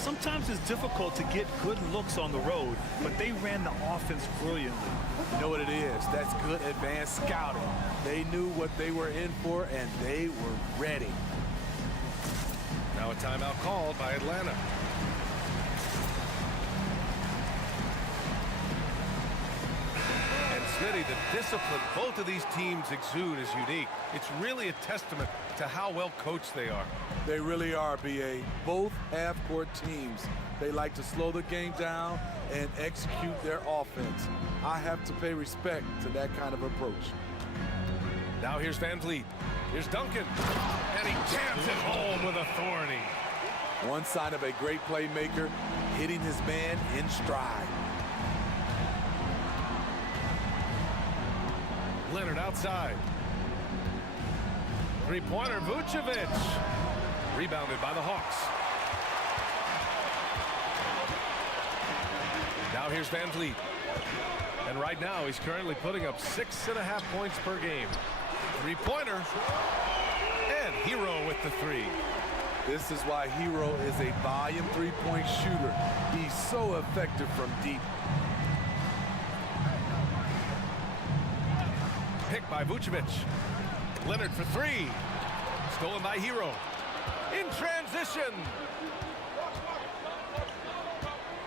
sometimes it's difficult to get good looks on the road, but they ran the offense brilliantly. You know what it is? That's good advanced scouting. They knew what they were in for, and they were ready. Now a timeout called by Atlanta. And Smitty, the discipline both of these teams exude is unique. It's really a testament to how well coached they are. They really are, B.A. Both half-court teams, they like to slow the game down and execute their offense. I have to pay respect to that kind of approach. Now here's Van Vliet. Here's Duncan. And he jams it home with authority. One sign of a great playmaker, hitting his man in stride. Leonard outside. Three-pointer, Vucevic. Rebounded by the Hawks. Now here's Van Vliet. And right now he's currently putting up 6.5 points per game. Three-pointer. And Hero with the three. This is why Hero is a volume three-point shooter. He's so effective from deep. Pick by Vucevic. Leonard for three. Stolen by Hero. In transition.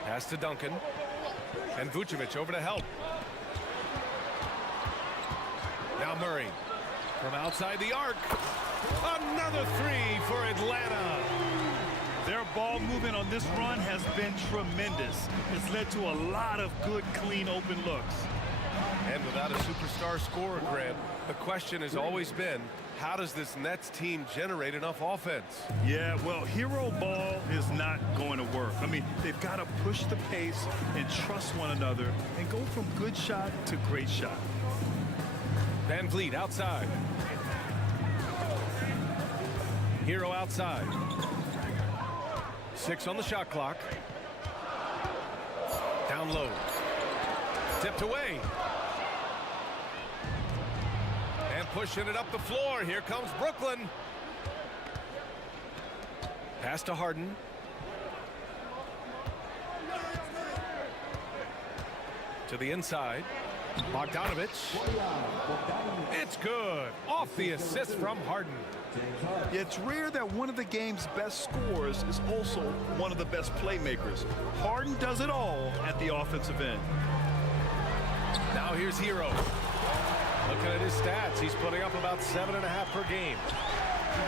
Pass to Duncan. And Vucevic over to help. Now Murray. From outside the arc. Another three for Atlanta. Their ball movement on this run has been tremendous. It's led to a lot of good, clean, open looks. And without a superstar scorer, Grant, the question has always been, how does this Nets team generate enough offense? Yeah, well, hero ball is not going to work. I mean, they've got to push the pace and trust one another and go from good shot to great shot. Van Vliet outside. Hero outside. 6 on the shot clock. Down low. Tipped away. And pushing it up the floor. Here comes Brooklyn. Pass to Harden. To the inside. Bogdanovic. It's good. Off the assist from Harden. It's rare that one of the game's best scorers is also one of the best playmakers. Harden does it all at the offensive end. Now here's Hero. Looking at his stats, he's putting up about 7.5 per game.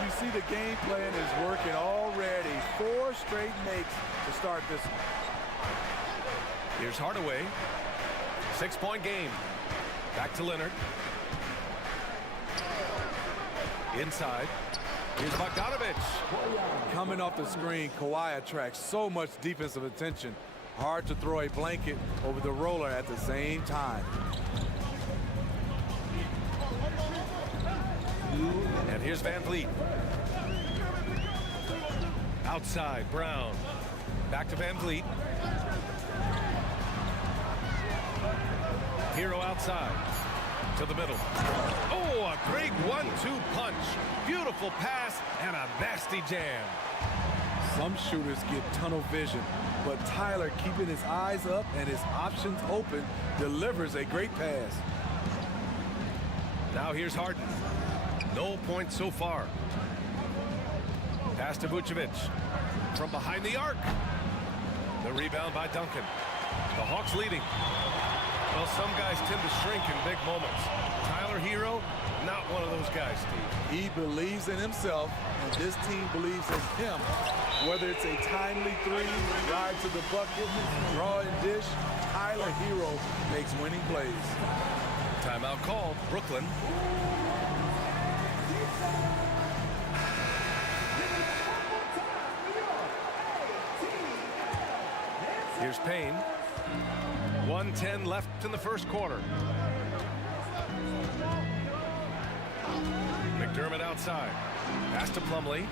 You see the game plan is working already. 4 straight makes to start this one. Here's Hardaway. 6-point game. Back to Leonard. Inside. Here's Bogdanovic. Coming off the screen, Kawhi attracts so much defensive attention. Hard to throw a blanket over the roller at the same time. And here's Van Vliet. Outside, Brown. Back to Van Vliet. Hero outside. To the middle. Oh, a great 1-2 punch. Beautiful pass and a nasty jam. Some shooters get tunnel vision, but Tyler, keeping his eyes up and his options open, delivers a great pass. Now here's Harden. No points so far. Pass to Vucevic. From behind the arc. The rebound by Duncan. The Hawks leading. Well, some guys tend to shrink in big moments. Tyler Hero, not one of those guys, Steve. He believes in himself, and this team believes in him. Whether it's a timely three, ride to the bucket, draw and dish, Tyler Hero makes winning plays. Timeout called. Brooklyn. Here's Payne. 1:10 left in the first quarter. McDermott outside. Pass to Plumlee.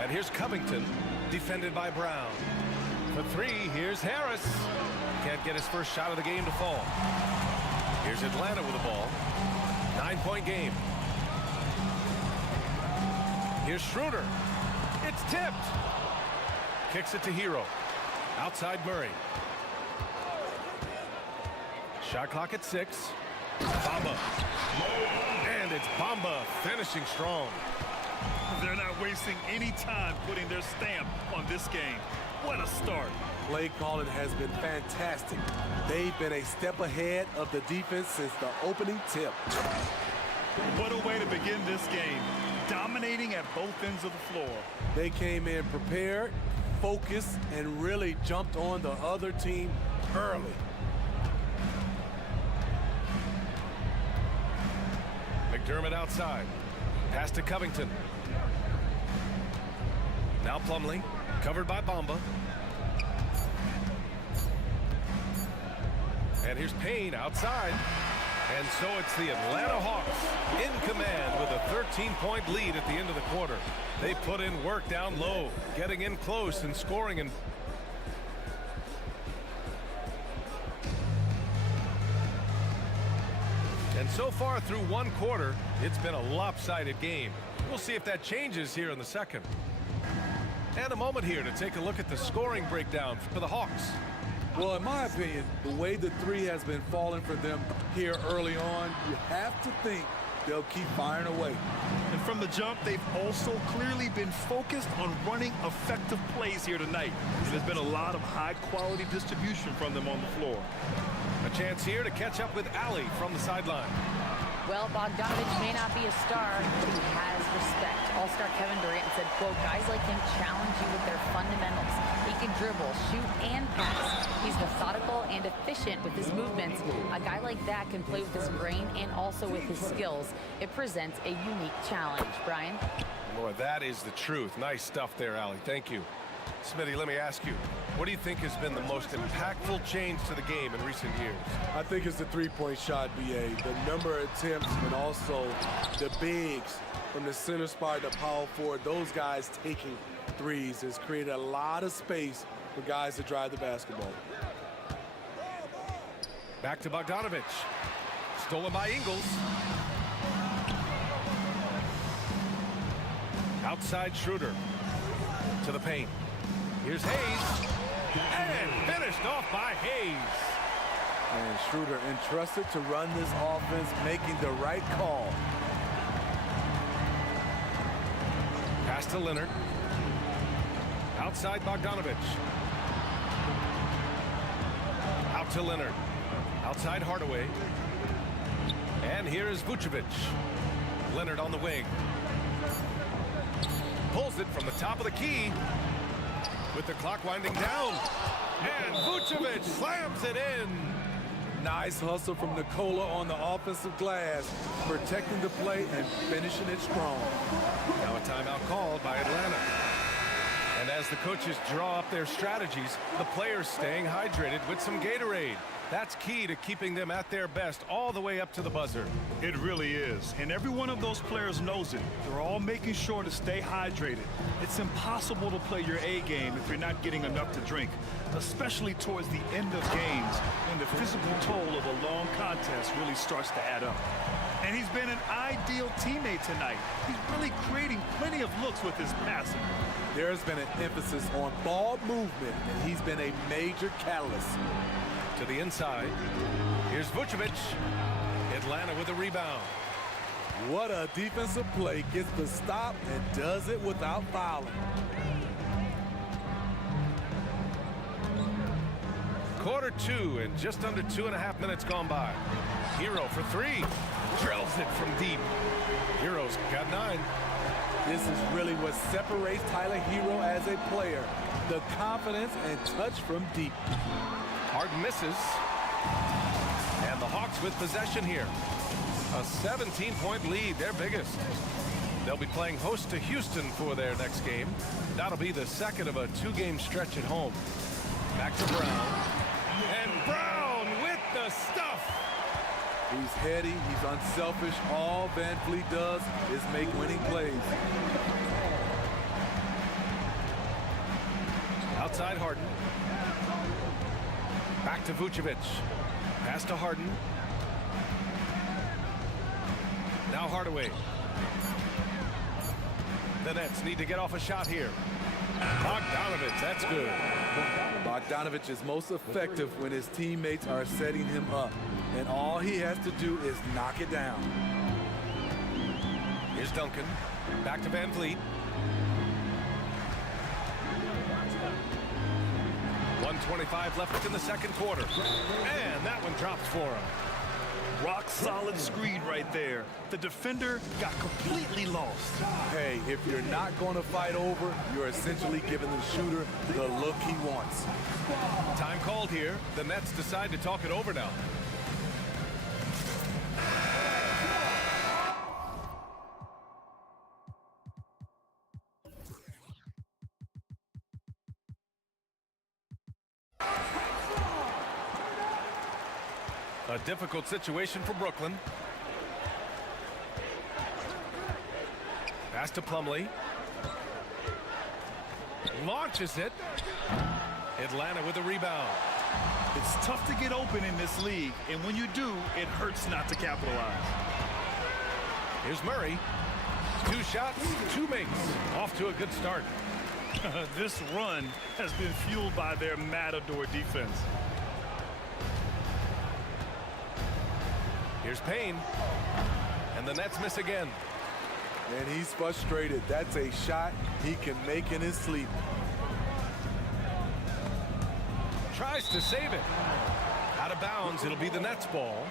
And here's Covington, defended by Brown. For three, here's Harris. Can't get his first shot of the game to fall. Here's Atlanta with the ball. 9-point game. Here's Schroeder. It's tipped. Kicks it to Hero. Outside Murray. Shot clock at 6. Bamba. And it's Bamba finishing strong. They're not wasting any time putting their stamp on this game. What a start. Play calling has been fantastic. They've been a step ahead of the defense since the opening tip. What a way to begin this game. Dominating at both ends of the floor. They came in prepared, focused, and really jumped on the other team early. McDermott outside. Pass to Covington. Now Plumlee, covered by Bamba. And here's Payne outside. And so it's the Atlanta Hawks in command with a 13-point lead at the end of the quarter. They put in work down low, getting in close and scoring. And so far through one quarter, it's been a lopsided game. We'll see if that changes here in the second. And a moment here to take a look at the scoring breakdown for the Hawks. Well, in my opinion, the way the three has been falling for them here early on, you have to think they'll keep firing away. And from the jump, they've also clearly been focused on running effective plays here tonight. There's been a lot of high-quality distribution from them on the floor. A chance here to catch up with Ali from the sideline. Well, Bogdanovich may not be a star, but he has respect. All-star Kevin Durant said, quote, guys like him challenge you with their fundamentals. He can dribble, shoot, and pass. He's methodical and efficient with his movements. A guy like that can play with his brain and also with his skills. It presents a unique challenge. Brian? Boy, that is the truth. Nice stuff there, Ali. Thank you. Smitty, let me ask you, what do you think has been the most impactful change to the game in recent years? I think it's the three-point shot, B.A. The number of attempts and also the bigs from the center spot to power forward. Those guys taking threes has created a lot of space for guys to drive the basketball. Back to Bogdanovich. Stolen by Ingles. Outside Schroeder. To the paint. Here's Hayes. And finished off by Hayes. And Schroeder entrusted to run this offense, making the right call. Pass to Leonard. Outside Bogdanovich. Out to Leonard. Outside Hardaway. And here is Vucevic. Leonard on the wing. Pulls it from the top of the key. With the clock winding down. And Vucevic slams it in. Nice hustle from Nikola on the offensive glass, protecting the play and finishing it strong. Now a timeout called by Atlanta. And as the coaches draw up their strategies, the players staying hydrated with some Gatorade. That's key to keeping them at their best all the way up to the buzzer. It really is. And every one of those players knows it. They're all making sure to stay hydrated. It's impossible to play your A game if you're not getting enough to drink, especially towards the end of games when the physical toll of a long contest really starts to add up. And he's been an ideal teammate tonight. He's really creating plenty of looks with his passing. There's been an emphasis on ball movement, and he's been a major catalyst. To the inside. Here's Vucevic. Atlanta with a rebound. What a defensive play. Gets the stop and does it without fouling. Quarter two and just under 2.5 minutes gone by. Hero for three. Drills it from deep. Hero's got 9. This is really what separates Tyler Hero as a player. The confidence and touch from deep. Harden misses. And the Hawks with possession here. A 17-point lead, their biggest. They'll be playing host to Houston for their next game. That'll be the second of a 2-game stretch at home. Back to Brown. And Brown with the stuff. He's heady, he's unselfish. All Van Fleet does is make winning plays. Outside Harden. Back to Vucevic. Pass to Harden. Now Hardaway. The Nets need to get off a shot here. Bogdanovich, that's good. Bogdanovich is most effective when his teammates are setting him up, and all he has to do is knock it down. Here's Duncan. Back to Van Vliet. 1:25 left in the second quarter. And that one drops for him. Rock solid screen right there. The defender got completely lost. Hey, if you're not going to fight over, you're essentially giving the shooter the look he wants. Time called here. The Nets decide to talk it over now. A difficult situation for Brooklyn. Pass to Plumlee. Launches it. Atlanta with a rebound. It's tough to get open in this league, and when you do, it hurts not to capitalize. Here's Murray. 2 shots, 2 makes. Off to a good start. This run has been fueled by their matador defense. Here's Payne. And the Nets miss again. And he's frustrated. That's a shot he can make in his sleep. Tries to save it. Out of bounds, it'll be the Nets ball.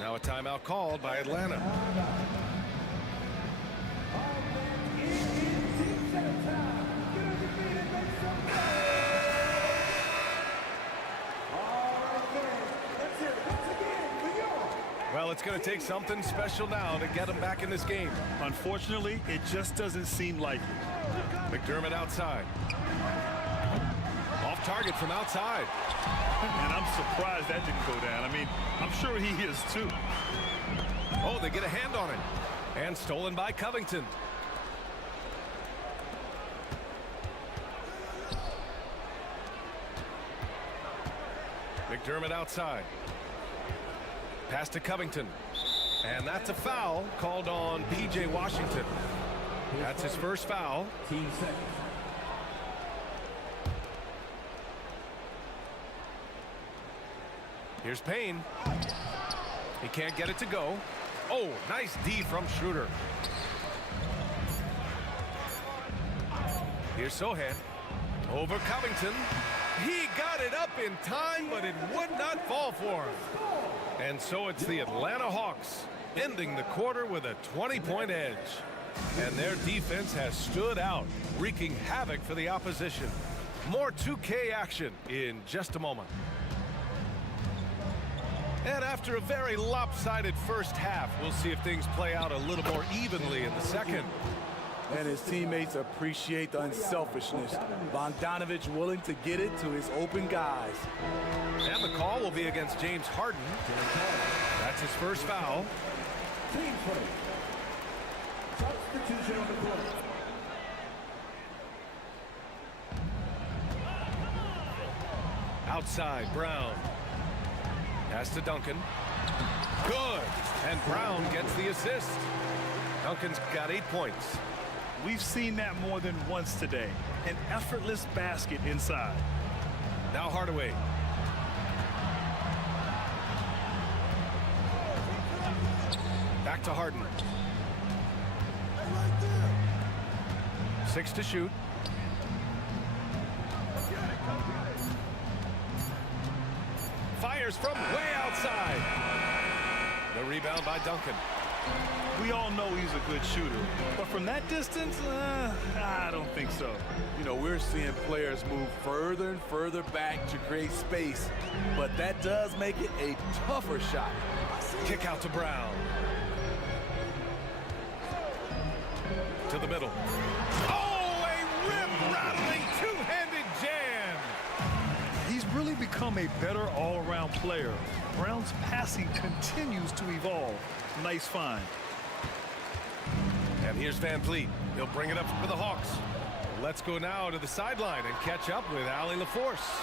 Now a timeout called by Atlanta. Well, it's going to take something special now to get them back in this game. Unfortunately, it just doesn't seem likely. McDermott outside. Off target from outside. And I'm surprised that didn't go down. I mean, I'm sure he is too. Oh, they get a hand on it. And stolen by Covington. McDermott outside. Pass to Covington. And that's a foul called on P.J. Washington. That's his first foul. Here's Payne. He can't get it to go. Oh, nice D from Schroeder. Here's Sohan. Over Covington. He got it up in time, but it would not fall for him. And so it's the Atlanta Hawks ending the quarter with a 20-point edge. And their defense has stood out, wreaking havoc for the opposition. More 2K action in just a moment. And after a very lopsided first half, we'll see if things play out a little more evenly in the second. And his teammates appreciate the unselfishness. Bogdanovich willing to get it to his open guys. And the call will be against James Harden. That's his first foul. Substitution on the court. Outside, Brown. Pass to Duncan. Good. And Brown gets the assist. Duncan's got 8 points. We've seen that more than once today. An effortless basket inside. Now Hardaway. Back to Harden. 6 to shoot. Fires from way outside. The rebound by Duncan. We all know he's a good shooter, but from that distance, I don't think so. You know, we're seeing players move further and further back to create space, but that does make it a tougher shot. Kick out to Brown. To the middle. Oh, a rim-rattling two-handed jam. He's really become a better all-around player. Brown's passing continues to evolve. Nice find. And here's Van Vliet. He'll bring it up for the Hawks. Let's go now to the sideline and catch up with Allie LaForce.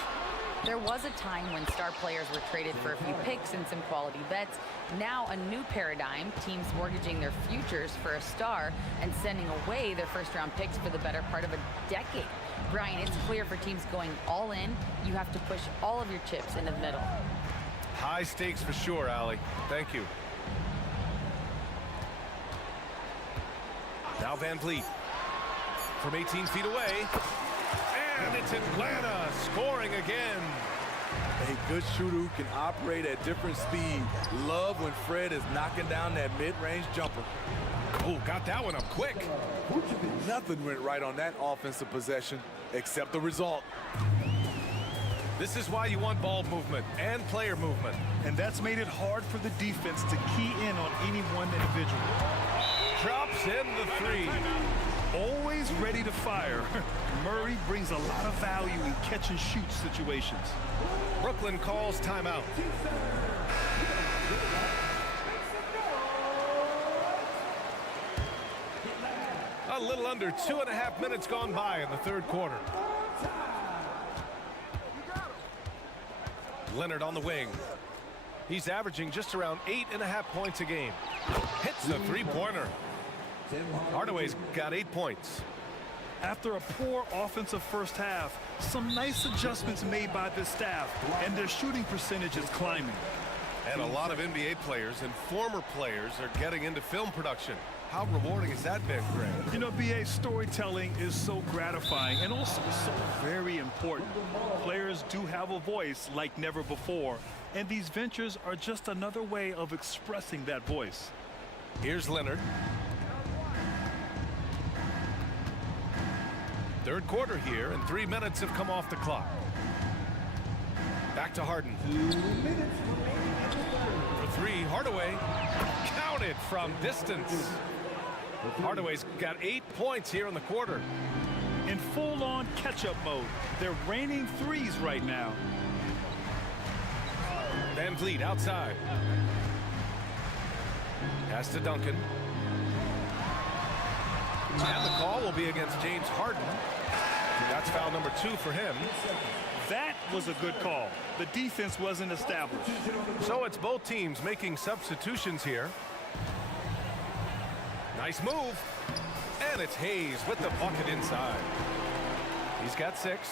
There was a time when star players were traded for a few picks and some quality vets. Now a new paradigm, teams mortgaging their futures for a star and sending away their first-round picks for the better part of a decade. Brian, it's clear for teams going all in, you have to push all of your chips into the middle. High stakes for sure, Allie. Thank you. Now Van Vliet from 18 feet away. And it's Atlanta scoring again. A good shooter who can operate at different speed. Love when Fred is knocking down that mid-range jumper. Oh, got that one up quick. Nothing went right on that offensive possession except the result. This is why you want ball movement and player movement. And that's made it hard for the defense to key in on any one individual. Drops in the three. Always ready to fire. Murray brings a lot of value in catch-and-shoot situations. Brooklyn calls timeout. A little under 2.5 minutes gone by in the third quarter. Leonard on the wing. He's averaging just around 8.5 points a game. Hits the three-pointer. Hardaway's got 8 points. After a poor offensive first half, some nice adjustments made by this staff, and their shooting percentage is climbing. And a lot of NBA players and former players are getting into film production. How rewarding has that been, Greg? You know, BA, storytelling is so gratifying and also so very important. Players do have a voice like never before, and these ventures are just another way of expressing that voice. Here's Leonard. Third quarter here, and 3 minutes have come off the clock. Back to Harden. For three, Hardaway. Counted from distance. Hardaway's got 8 points here in the quarter. In full-on catch-up mode, they're raining threes right now. Van Vliet outside. Pass to Duncan. And the call will be against James Harden. That's foul number 2 for him. That was a good call. The defense wasn't established. So it's both teams making substitutions here. Nice move. And it's Hayes with the bucket inside. He's got 6.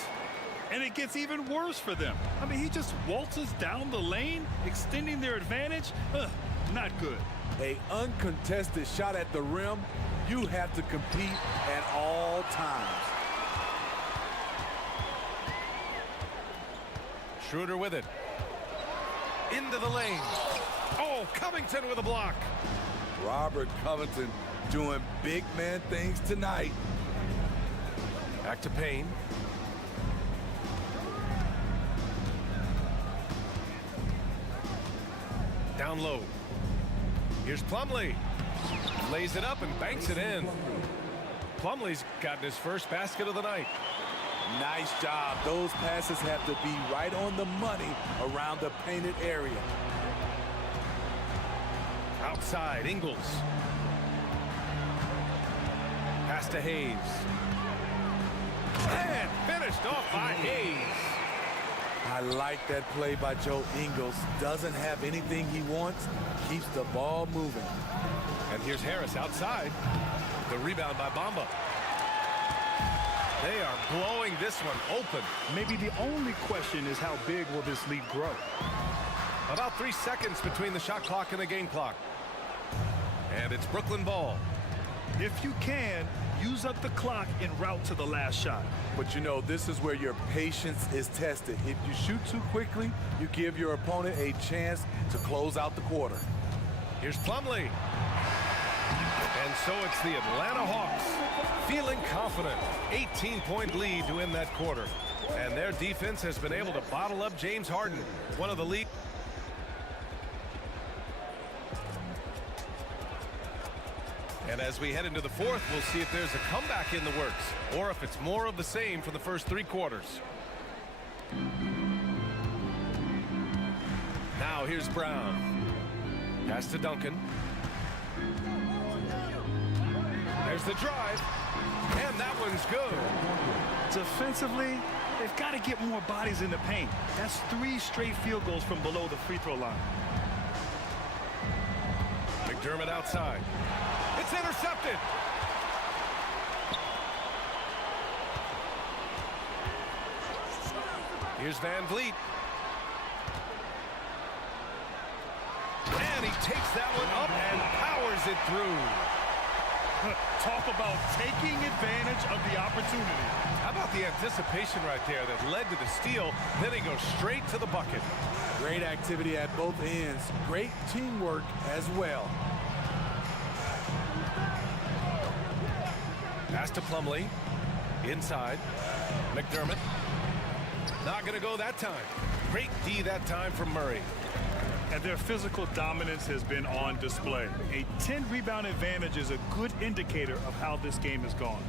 And it gets even worse for them. I mean, he just waltzes down the lane, extending their advantage. Not good. A uncontested shot at the rim, you have to compete at all times. Schroeder with it. Into the lane. Oh, Covington with a block. Robert Covington doing big man things tonight. Back to Payne. Down low. Here's Plumlee. Lays it up and banks it in. Plumlee's gotten his first basket of the night. Nice job. Those passes have to be right on the money around the painted area. Outside, Ingles. Pass to Hayes. And finished off by Hayes. I like that play by Joe Ingles. Doesn't have anything he wants, keeps the ball moving. And here's Harris outside. The rebound by Bamba. They are blowing this one open. Maybe the only question is how big will this lead grow? About 3 seconds between the shot clock and the game clock. And it's Brooklyn ball. If you can, use up the clock en route to the last shot. But you know, this is where your patience is tested. If you shoot too quickly, you give your opponent a chance to close out the quarter. Here's Plumlee. And so it's the Atlanta Hawks feeling confident. 18-point lead to win that quarter. And their defense has been able to bottle up James Harden, one of the league. And as we head into the fourth, we'll see if there's a comeback in the works or if it's more of the same for the first 3 quarters. Now here's Brown. Pass to Duncan. There's the drive. And that one's good. Defensively, They've got to get more bodies in the paint. That's 3 straight field goals from below the free throw line. McDermott outside. It's intercepted. Here's Van Vliet. And he takes that one up and powers it through. Talk about taking advantage of the opportunity. How about the anticipation right there that led to the steal? Then he goes straight to the bucket. Great activity at both ends. Great teamwork as well. Pass to Plumlee. Inside. McDermott. Not going to go that time. Great D that time from Murray. And their physical dominance has been on display. A 10-rebound advantage is a good indicator of how this game has gone.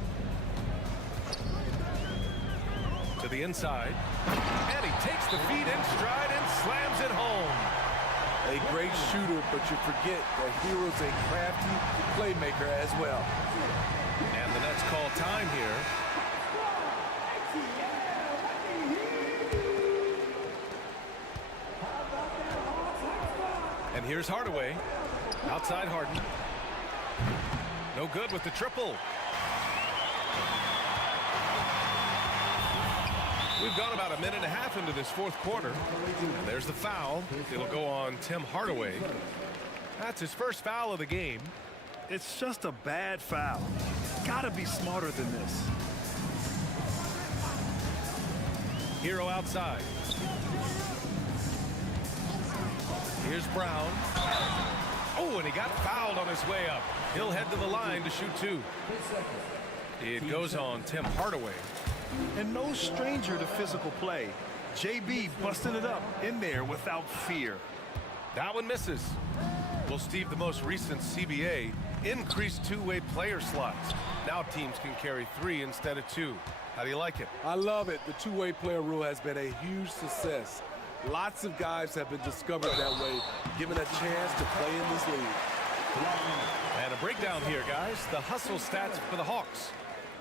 To the inside. And he takes the feet in stride and slams it home. A great shooter, but you forget that Hero's a crafty playmaker as well. And the Nets call time here. And here's Hardaway. Outside Harden. No good with the triple. We've gone about a minute and a half into this fourth quarter. And there's the foul. It'll go on Tim Hardaway. That's his first foul of the game. It's just a bad foul. Gotta be smarter than this. Hero outside. Here's Brown. Oh, and he got fouled on his way up. He'll head to the line to shoot 2. It goes on Tim Hardaway. And no stranger to physical play. JB busting it up in there without fear. That one misses. Well, Steve, the most recent CBA increased two-way player slots. Now teams can carry 3 instead of 2. How do you like it? I love it. The two-way player rule has been a huge success. Lots of guys have been discovered that way, given a chance to play in this league. And a breakdown here, guys. The hustle stats for the Hawks.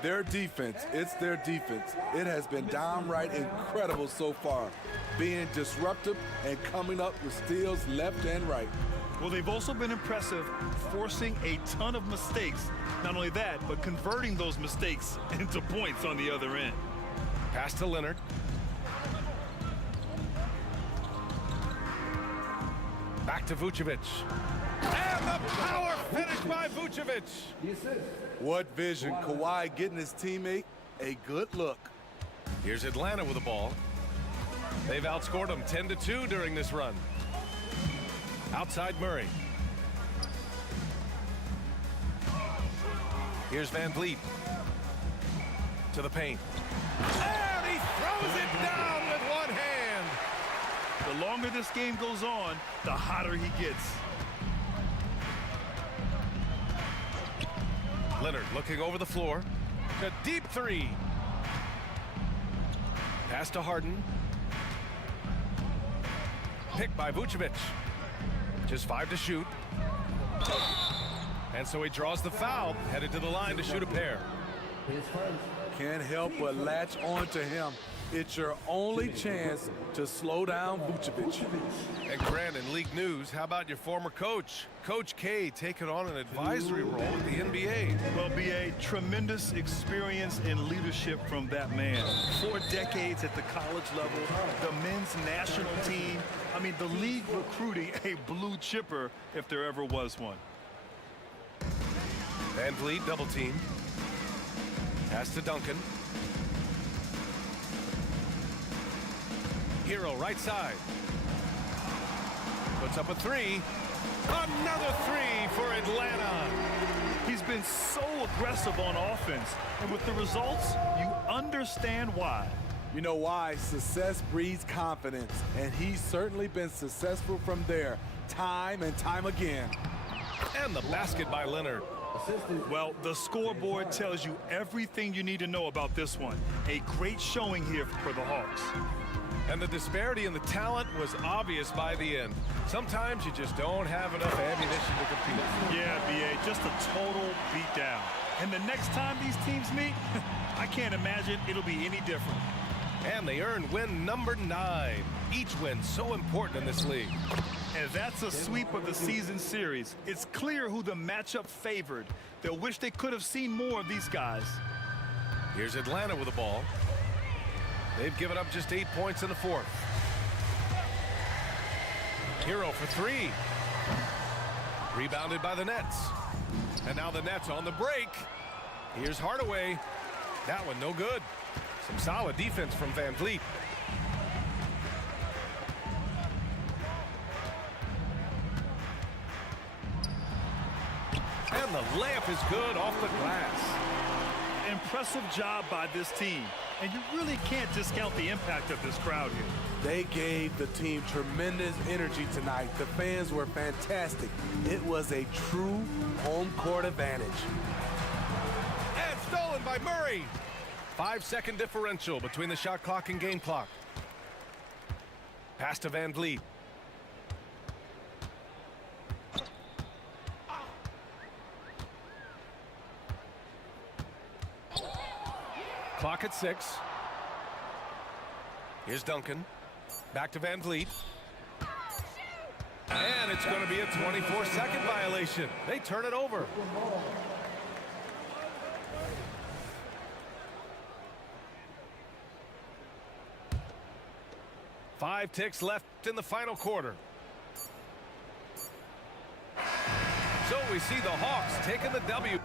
Their defense, it's their defense. It has been downright incredible so far, being disruptive and coming up with steals left and right. Well, they've also been impressive, forcing a ton of mistakes. Not only that, but converting those mistakes into points on the other end. Pass to Leonard. Back to Vucevic. And the power finish by Vucevic. What vision. Kawhi getting his teammate a good look. Here's Atlanta with the ball. They've outscored them 10-2 during this run. Outside Murray. Here's Van Vliet. To the paint. And he throws it down with one hand. The longer this game goes on, the hotter he gets. Leonard looking over the floor. A deep 3. Pass to Harden. Picked by Vucevic. Just 5 to shoot. And so he draws the foul, headed to the line to shoot a pair. Can't help but latch on to him. It's your only chance to slow down Vucevic. And Grant, in league news, how about your former coach? Coach K taking on an advisory role at the NBA. Well, BA, tremendous experience and leadership from that man. 4 decades at the college level, the men's national team. I mean, the league recruiting a blue chipper if there ever was one. Van Vliet double team. Pass to Duncan. Hero right side. Puts up a 3. Another 3 for Atlanta. He's been so aggressive on offense, and with the results, you understand why. You know why? Success breeds confidence, and he's certainly been successful from there, time and time again. And the basket by Leonard. Well, the scoreboard tells you everything you need to know about this one. A great showing here for the Hawks. And the disparity in the talent was obvious by the end. Sometimes you just don't have enough ammunition to compete. Yeah, BA, just a total beatdown. And the next time these teams meet, I can't imagine it'll be any different. And they earn win number 9. Each win so important in this league. And that's a sweep of the season series. It's clear who the matchup favored. They'll wish they could have seen more of these guys. Here's Atlanta with the ball. They've given up just 8 points in the fourth. Hero for 3. Rebounded by the Nets. And now the Nets on the break. Here's Hardaway. That one no good. Some solid defense from Van Vliet. And the layup is good off the glass. Impressive job by this team. And you really can't discount the impact of this crowd here. They gave the team tremendous energy tonight. The fans were fantastic. It was a true home court advantage. And stolen by Murray. 5-second differential between the shot clock and game clock. Pass to Van Vliet. Clock at 6. Here's Duncan. Back to Van Vliet. And it's going to be a 24-second violation. They turn it over. Five ticks left in the final quarter. So we see the Hawks taking the W.